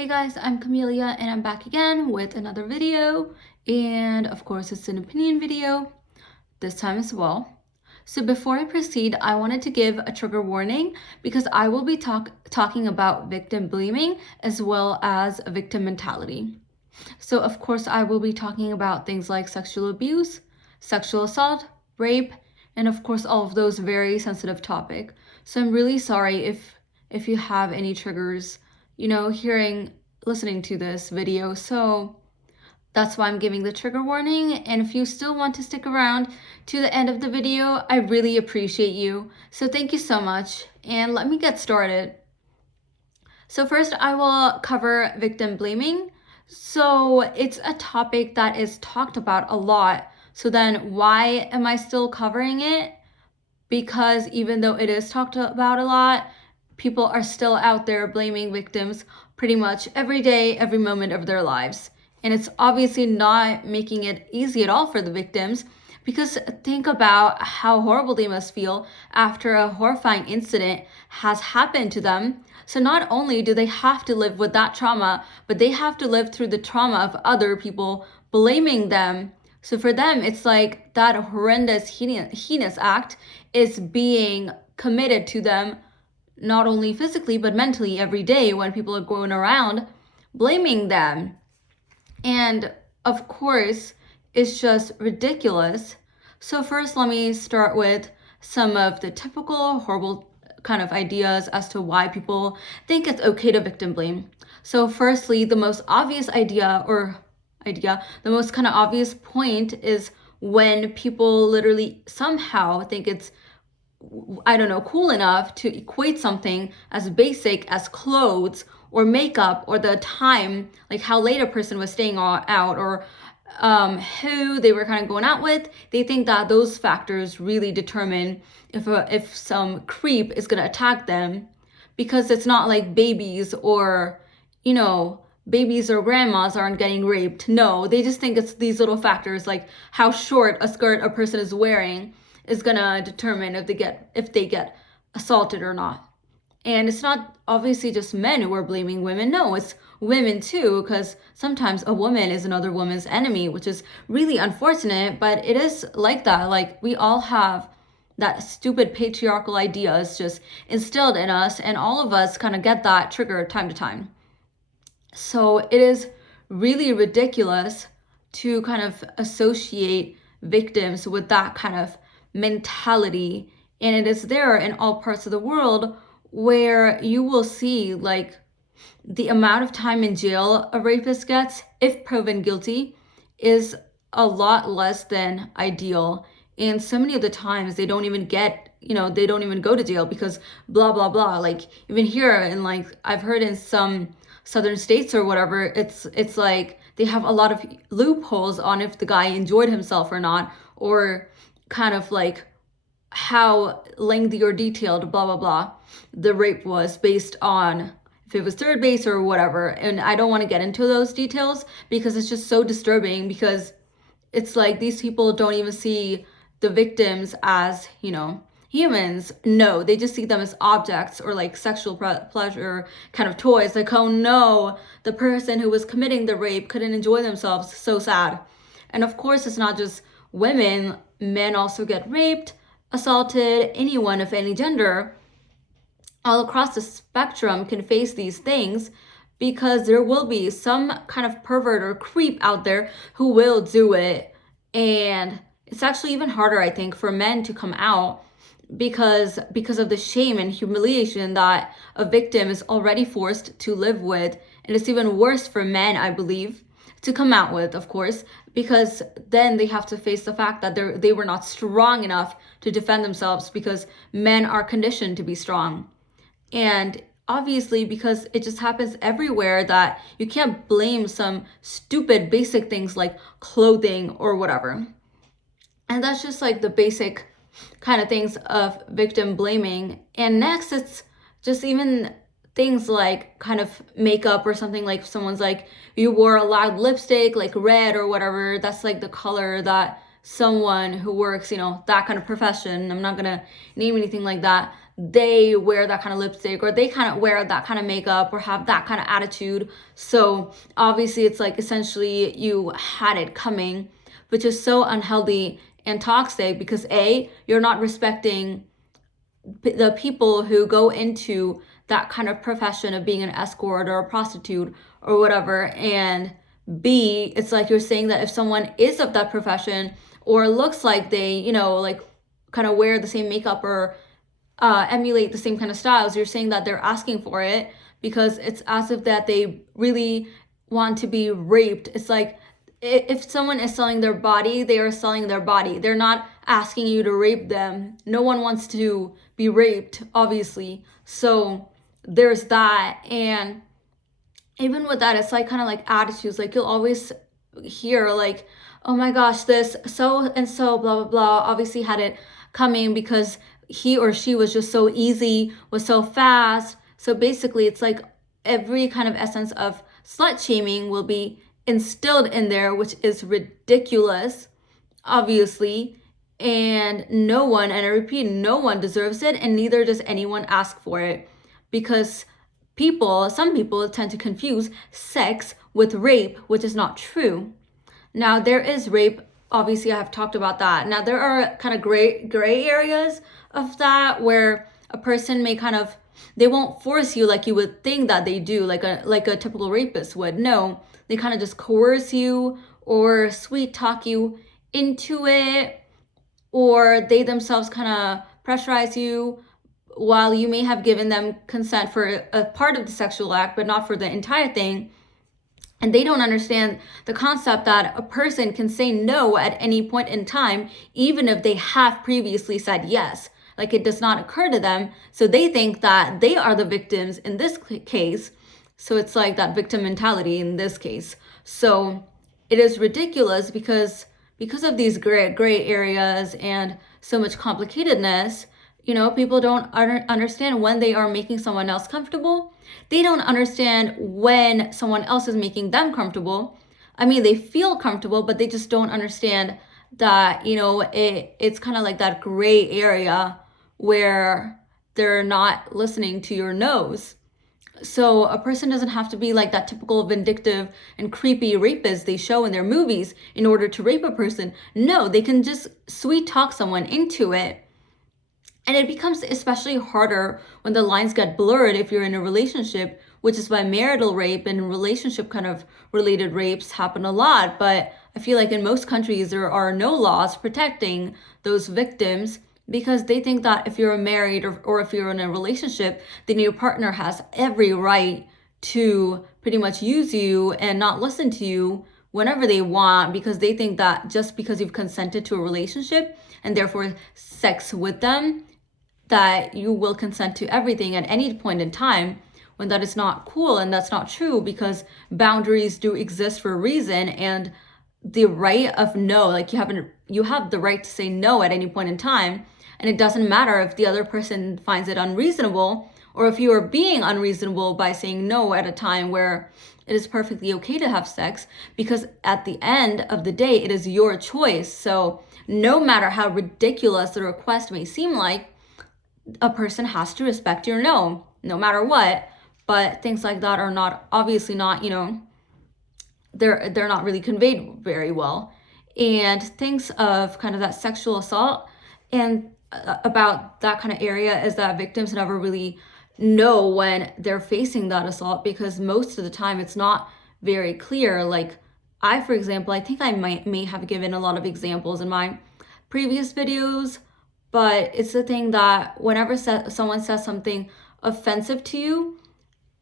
Hey guys, I'm Camelia and I'm back again with another video, and of course it's an opinion video this time as well. So before I proceed, I wanted to give a trigger warning because I will be talking about victim blaming as well as a victim mentality. So of course I will be talking about things like sexual abuse, sexual assault, rape, and of course all of those very sensitive topics. So I'm really sorry if you have any triggers, listening to this video. So that's why I'm giving the trigger warning. And if you still want to stick around to the end of the video, I really appreciate you. So thank you so much. And let me get started. So first I will cover victim blaming. So it's a topic that is talked about a lot. So then why am I still covering it? Because even though it is talked about a lot, people are still out there blaming victims pretty much every day, every moment of their lives. And it's obviously not making it easy at all for the victims, because think about how horrible they must feel after a horrifying incident has happened to them. So not only do they have to live with that trauma, but they have to live through the trauma of other people blaming them. So for them, it's like that horrendous, heinous act is being committed to them, not only physically, but mentally every day when people are going around blaming them. And of course, it's just ridiculous. So first, let me start with some of the typical horrible kind of ideas as to why people think it's okay to victim blame. So firstly, the most obvious the most kind of obvious point is when people literally somehow think it's, I don't know, cool enough to equate something as basic as clothes or makeup or the time, like how late a person was staying out, or who they were kind of going out with. They think that those factors really determine if some creep is going to attack them, because it's not like babies or grandmas aren't getting raped. No, they just think it's these little factors like how short a skirt a person is wearing is gonna determine if they get assaulted or not. And it's not obviously just men who are blaming women. No, it's women too, because sometimes a woman is another woman's enemy, which is really unfortunate, but it is like that. Like, we all have that stupid patriarchal ideas just instilled in us, and all of us kind of get that trigger time to time. So it is really ridiculous to kind of associate victims with that kind of mentality. And it is there in all parts of the world, where you will see like the amount of time in jail a rapist gets, if proven guilty, is a lot less than ideal. And so many of the times they don't even go to jail because blah blah blah. Like, even here, and like I've heard in some southern states or whatever, it's like they have a lot of loopholes on if the guy enjoyed himself or not, or kind of like how lengthy or detailed blah blah blah the rape was, based on if it was third base or whatever. And I don't want to get into those details because it's just so disturbing, because it's like these people don't even see the victims as humans. No, they just see them as objects, or like sexual pleasure kind of toys. Like, oh no, the person who was committing the rape couldn't enjoy themselves. So sad. And of course, it's not just women. Men also get raped, assaulted. Anyone of any gender all across the spectrum can face these things, because there will be some kind of pervert or creep out there who will do it. And it's actually even harder, I think, for men to come out, because of the shame and humiliation that a victim is already forced to live with. And it's even worse for men, I believe, to come out with, of course, because then they have to face the fact that they were not strong enough to defend themselves, because men are conditioned to be strong. And obviously, because it just happens everywhere, that you can't blame some stupid basic things like clothing or whatever. And that's just like the basic kind of things of victim blaming. And next, it's just even things like kind of makeup or something. Like, someone's like, you wore a loud lipstick, like red or whatever. That's like the color that someone who works, that kind of profession, I'm not gonna name anything like that, they wear that kind of lipstick, or they kind of wear that kind of makeup, or have that kind of attitude. So obviously it's like essentially you had it coming, which is so unhealthy and toxic, because you're not respecting the people who go into that kind of profession of being an escort or a prostitute or whatever. And B, it's like you're saying that if someone is of that profession, or looks like they, like kind of wear the same makeup, or emulate the same kind of styles, you're saying that they're asking for it, because it's as if that they really want to be raped. It's like, if someone is selling their body, they are selling their body. They're not asking you to rape them. No one wants to be raped, obviously. So there's that. And even with that, it's like kind of like attitudes. Like you'll always hear like, oh my gosh, this so and so, blah, blah, blah, obviously had it coming because he or she was just so easy, was so fast. So basically, it's like every kind of essence of slut shaming will be instilled in there, which is ridiculous, obviously. And no one, and I repeat, no one deserves it, and neither does anyone ask for it, because some people tend to confuse sex with rape, which is not true. Now, there is rape. Obviously, I have talked about that. Now, there are kind of gray areas of that, where a person may they won't force you like you would think that they do, like a typical rapist would. No, they kind of just coerce you or sweet talk you into it, or they themselves kind of pressurize you, while you may have given them consent for a part of the sexual act, but not for the entire thing. And they don't understand the concept that a person can say no at any point in time, even if they have previously said yes. Like, it does not occur to them. So they think that they are the victims in this case. So it's like that victim mentality in this case. So it is ridiculous, because of these gray areas and so much complicatedness. People don't understand when they are making someone else comfortable. They don't understand when someone else is making them comfortable. I mean, they feel comfortable, but they just don't understand that, it's kind of like that gray area where they're not listening to your no's. So a person doesn't have to be like that typical vindictive and creepy rapist they show in their movies in order to rape a person. No, they can just sweet talk someone into it. And it becomes especially harder when the lines get blurred if you're in a relationship, which is why marital rape and relationship kind of related rapes happen a lot. But I feel like in most countries, there are no laws protecting those victims, because they think that if you're married, or if you're in a relationship, then your partner has every right to pretty much use you and not listen to you whenever they want, because they think that just because you've consented to a relationship and therefore sex with them, that you will consent to everything at any point in time, when that is not cool. And that's not true, because boundaries do exist for a reason. And the right of no, like you have the right to say no at any point in time. And it doesn't matter if the other person finds it unreasonable, or if you are being unreasonable by saying no at a time where it is perfectly okay to have sex, because at the end of the day, it is your choice. So no matter how ridiculous the request may seem like, a person has to respect your no matter what. But things like that are not, obviously not, they're not really conveyed very well. And things of kind of that sexual assault and about that kind of area is that victims never really know when they're facing that assault, because most of the time it's not very clear. Like for example, I think I may have given a lot of examples in my previous videos, but it's the thing that whenever someone says something offensive to you,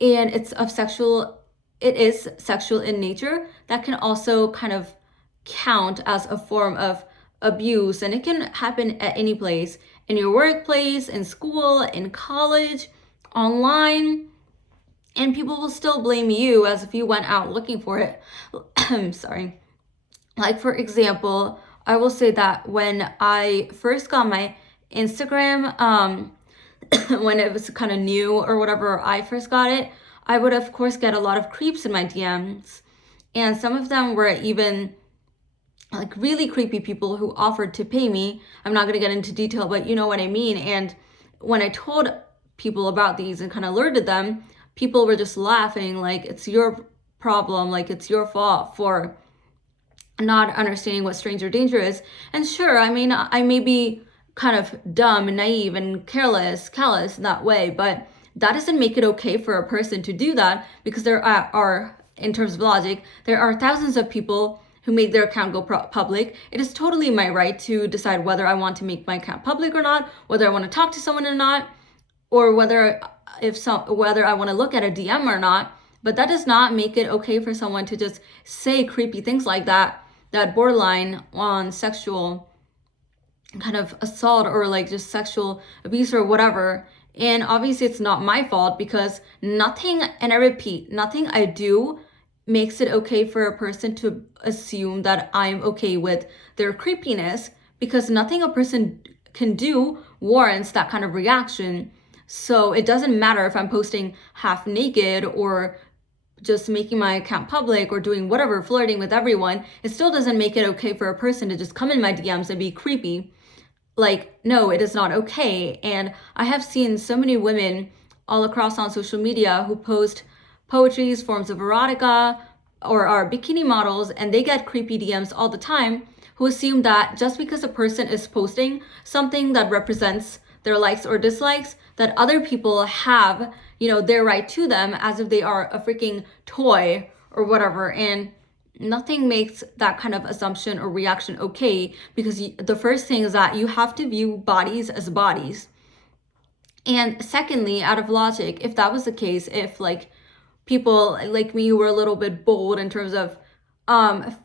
and it is sexual in nature, that can also kind of count as a form of abuse. And it can happen at any place, in your workplace, in school, in college, online, and people will still blame you as if you went out looking for it. I'm sorry. Like, for example, I will say that when I first got my Instagram, when it was kind of new or whatever, I first got it, I would of course get a lot of creeps in my DMs. And some of them were even like really creepy people who offered to pay me. I'm not going to get into detail, but you know what I mean. And when I told people about these and kind of alerted them, people were just laughing like it's your problem, like it's your fault for not understanding what stranger danger is. And sure, I mean, I may be kind of dumb and naive and callous in that way, but that doesn't make it okay for a person to do that, because there are, in terms of logic, there are thousands of people who make their account go public. It is totally my right to decide whether I want to make my account public or not, whether I want to talk to someone or not, or whether I want to look at a DM or not. But that does not make it okay for someone to just say creepy things like that borderline on sexual kind of assault or like just sexual abuse or whatever. And obviously it's not my fault, because nothing, and I repeat, nothing I do makes it okay for a person to assume that I'm okay with their creepiness, because nothing a person can do warrants that kind of reaction. So it doesn't matter if I'm posting half naked or just making my account public or doing whatever, flirting with everyone. It still doesn't make it okay for a person to just come in my DMs and be creepy. Like, no, it is not okay. And I have seen so many women all across on social media who post poetries, forms of erotica, or are bikini models, and they get creepy DMs all the time, who assume that just because a person is posting something that represents their likes or dislikes, that other people have, their right to them, as if they are a freaking toy or whatever. And nothing makes that kind of assumption or reaction okay, because the first thing is that you have to view bodies as bodies. And secondly, out of logic, if that was the case, if like people like me were a little bit bold in terms of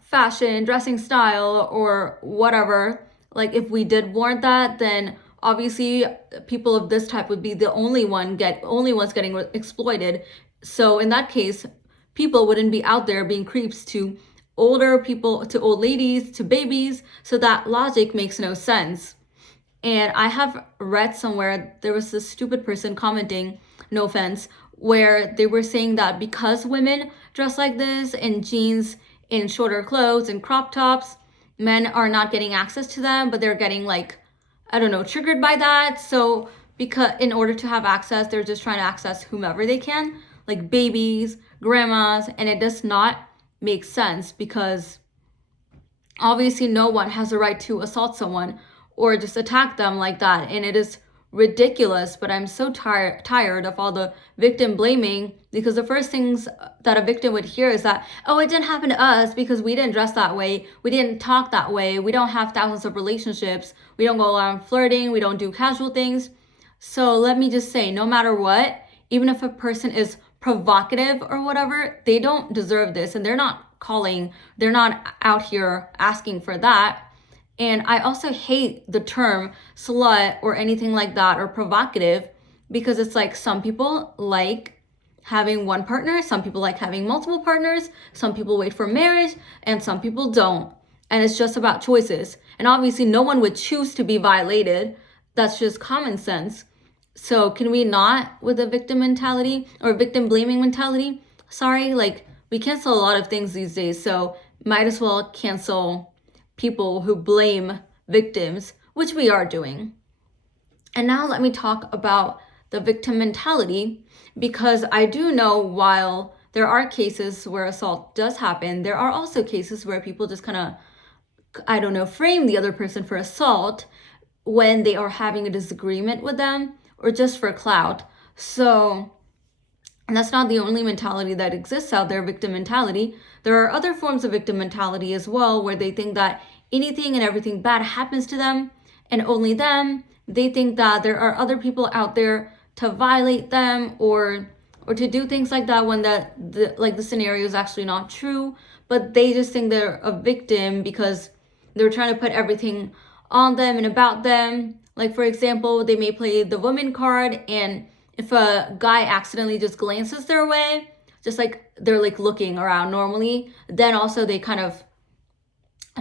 fashion, dressing style, or whatever, like if we did warrant that, then obviously people of this type would be the only ones getting exploited. So in that case, people wouldn't be out there being creeps to older people, to old ladies, to babies. So that logic makes no sense. And I have read somewhere, there was this stupid person commenting, no offense, where they were saying that because women dress like this in jeans, in shorter clothes, and crop tops, men are not getting access to them, but they're getting like, I don't know, triggered by that. So because in order to have access, they're just trying to access whomever they can, like babies, grandmas, and it does not make sense, because obviously no one has a right to assault someone or just attack them like that. And it is ridiculous, but I'm so tired of all the victim blaming, because the first things that a victim would hear is that, oh, it didn't happen to us because we didn't dress that way, we didn't talk that way, we don't have thousands of relationships, we don't go around flirting, we don't do casual things. So let me just say, no matter what, even if a person is provocative or whatever, they don't deserve this, and they're not out here asking for that. And I also hate the term slut or anything like that, or provocative, because it's like some people like having one partner, some people like having multiple partners, some people wait for marriage, and some people don't. And it's just about choices. And obviously no one would choose to be violated. That's just common sense. So can we not, with a victim mentality or victim blaming mentality? Sorry, like we cancel a lot of things these days, so might as well cancel people who blame victims, which we are doing. And now let me talk about the victim mentality, because I do know while there are cases where assault does happen, there are also cases where people just kind of, frame the other person for assault when they are having a disagreement with them, or just for clout. So and that's not the only mentality that exists out there, victim mentality. There are other forms of victim mentality as well, where they think that anything and everything bad happens to them and only them. They think that there are other people out there to violate them or to do things like that, when the scenario is actually not true. But they just think they're a victim because they're trying to put everything on them and about them. Like, for example, they may play the woman card, and if a guy accidentally just glances their way, just like they're like looking around normally, then also they kind of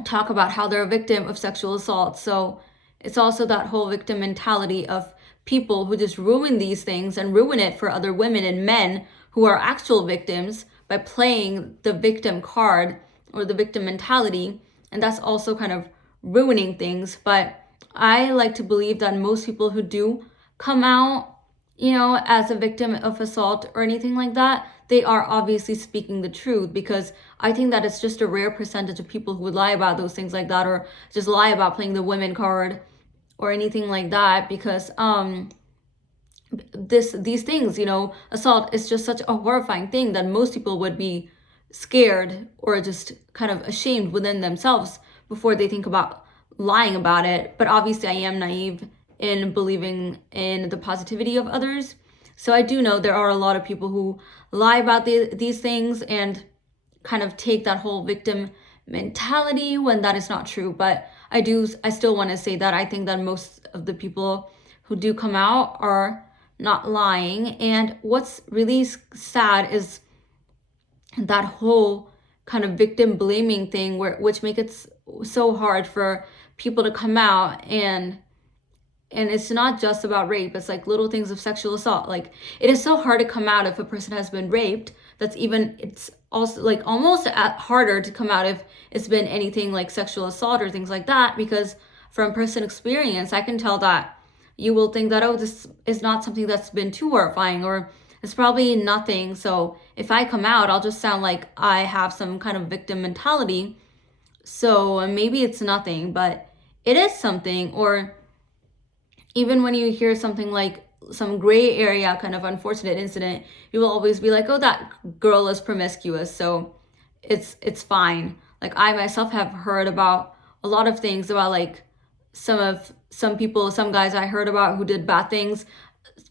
talk about how they're a victim of sexual assault. So it's also that whole victim mentality of people who just ruin these things and ruin it for other women and men who are actual victims by playing the victim card or the victim mentality. And that's also kind of ruining things. But I like to believe that most people who do come out, as a victim of assault or anything like that, they are obviously speaking the truth, because I think that it's just a rare percentage of people who would lie about those things like that, or just lie about playing the women card or anything like that, because these things, assault is just such a horrifying thing that most people would be scared or just kind of ashamed within themselves before they think about lying about it. But obviously I am naive in believing in the positivity of others. So I do know there are a lot of people who lie about these things and kind of take that whole victim mentality when that is not true. But I still want to say that I think that most of the people who do come out are not lying. And what's really sad is that whole kind of victim blaming thing, which make it so hard for people to come out. And it's not just about rape, it's like little things of sexual assault. Like, it is so hard to come out if a person has been raped. It's also like almost harder to come out if it's been anything like sexual assault or things like that, because from personal experience I can tell that you will think that, oh, this is not something that's been too horrifying, or it's probably nothing. So if I come out, I'll just sound like I have some kind of victim mentality. So maybe it's nothing, but it is something. Or even when you hear something like some gray area kind of unfortunate incident, you will always be like, oh, that girl is promiscuous, so it's fine. Like, I myself have heard about a lot of things about like some people, some guys I heard about who did bad things.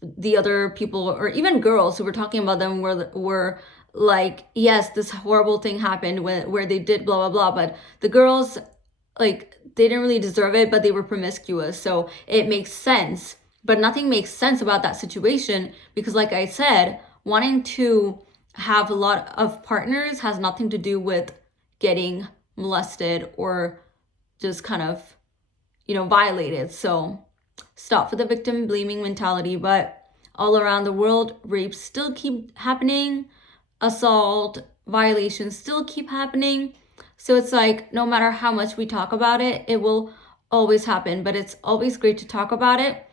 The other people, or even girls who were talking about them, were like, yes, this horrible thing happened where they did blah blah blah, but the girls, like, they didn't really deserve it, but they were promiscuous, so it makes sense. But nothing makes sense about that situation, because like I said, wanting to have a lot of partners has nothing to do with getting molested or just kind of, violated. So stop with the victim blaming mentality. But all around the world, rapes still keep happening, assault violations still keep happening. So it's like, no matter how much we talk about it, it will always happen. But it's always great to talk about it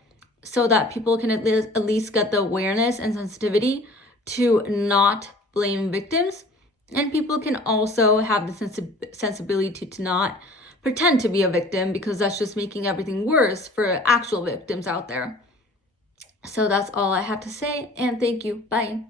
so that people can at least get the awareness and sensitivity to not blame victims. And people can also have the sensibility to not pretend to be a victim, because that's just making everything worse for actual victims out there. So that's all I have to say, and thank you. Bye.